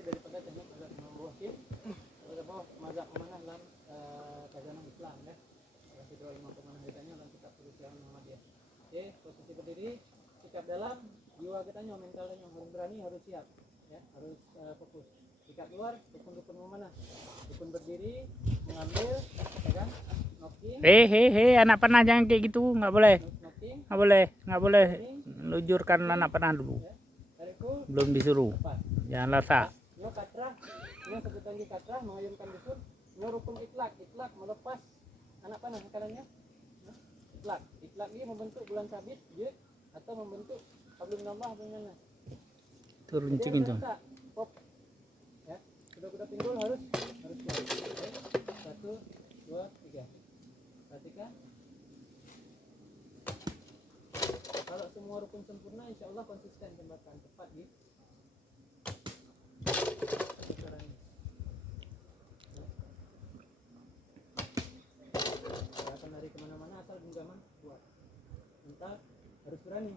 inti daripada teknik mazhab Imam Bukhari. Kalau mazhab mana dalam kajian Islam ya. Kalau dua imam pemanah kitanya dalam kitab Syiah Muhammadiyah. Oke, posisi berdiri, sikap dalam, jiwa kitanya mentalnya harus berani, harus siap ya, harus fokus. Sikap luar, rukun-rukun memanah. Rukun berdiri, mengambil, ya kan? Knocking. Anak panah jangan kayak gitu, nggak boleh. Knocking. Nggak boleh. Lujurkan anak panah dulu. Ya. Tarik full. Belum disuruh. Lepas. Jangan lasa. Ini katrah, ini sebutan di katrah mengayunkan busur. Ini rukun itlak melepas anak panah kanannya. Itlak ini membentuk bulan sabit, je, atau membentuk hablum nambah dengan Turun cingin tuh. Pop. Ya, kuda-kuda pinggul harus kuat. Oke. 1, 2, 3. Perhatikan. Kalau semua rukun sempurna, insya Allah konsisten tembakan tepat di caranya. Tidak akan lari kemana-mana asal genggaman kuat. Mental harus berani.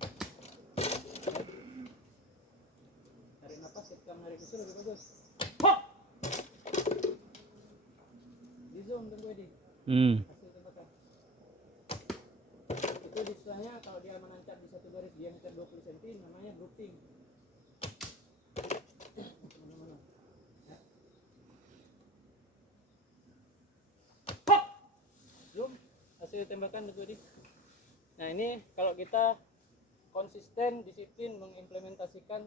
Tarik nafas ketika menarik busur lebih bagus. Hop! Di zoom tunggu Edi. Hasil tembakan. Itu istilahnya kalau dia menancap di satu garis diameter 20 cm namanya grouping. Kemana-mana. Ya. Hop! Zoom. Hasil tembakan tunggu Edi. Nah ini kalau kita konsisten, disiplin mengimplementasikan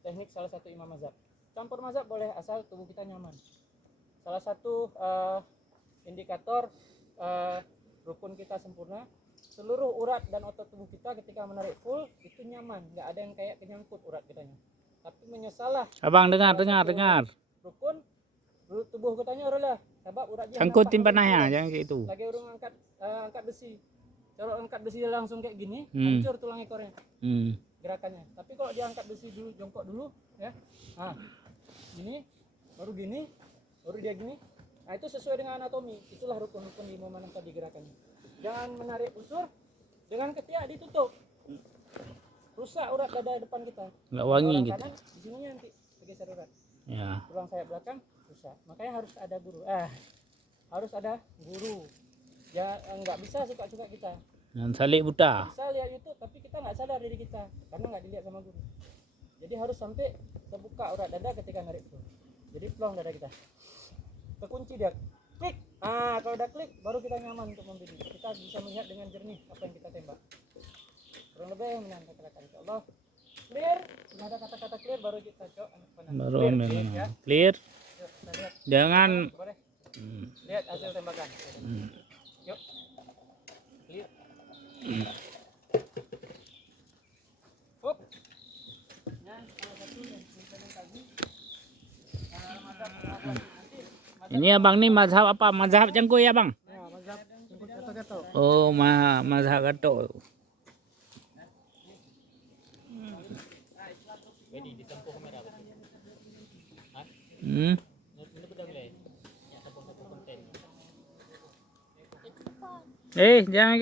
teknik salah satu imam mazhab. Campur mazhab boleh asal tubuh kita nyaman. Salah satu indikator rukun kita sempurna, seluruh urat dan otot tubuh kita ketika menarik full itu nyaman, nggak ada yang kayak kenyangkut urat kitanya. Tapi menyesalah. Abang dengar. Rukun tubuh kitanya rela, sebab urat dia Sangkutin panahnya, jangan kayak itu. lagi urung angkat besi. Kalau angkat besi langsung kayak gini, hancur tulang ekornya. Gerakannya. Tapi kalau dia angkat besi dulu, jongkok dulu, ya. Nah, gini, baru dia gini. Nah, itu sesuai dengan anatomi. Itulah rukun-rukun di mana tadi gerakannya. Jangan menarik busur dengan ketiak ditutup. Rusak urat dada depan kita. Nggak wangi orang gitu. kanan, di sininya nanti bergeser urat. Ya. Tulang sayap belakang rusak. Makanya harus ada guru. Harus ada guru. Ya nggak bisa suka-suka kita. Jangan salik buta. Bisa lihat YouTube tapi kita nggak sadar diri kita karena nggak dilihat sama guru. Jadi harus sampai terbuka urat dada ketika narik full. Jadi plong dada kita. Terkunci dia. Klik. Kalau udah klik baru kita nyaman untuk membidik. Kita bisa melihat dengan jernih apa yang kita tembak. Kurang lebih yang menandakan insyaallah. Clear. Sudah ada kata-kata clear baru kita cok. Baru Clear. Ya. clear. Yuk, kita lihat. Jangan. Boleh. Lihat hasil tembakan. Yuk. Clear. Hop. Nah, salah satu yang implementasi mazhab nanti Ini abang nih mazhab apa? Mazhab Cangkuy ya bang? ya, mazhab jemput gato-gato. Oh, mazhab gato. Jangan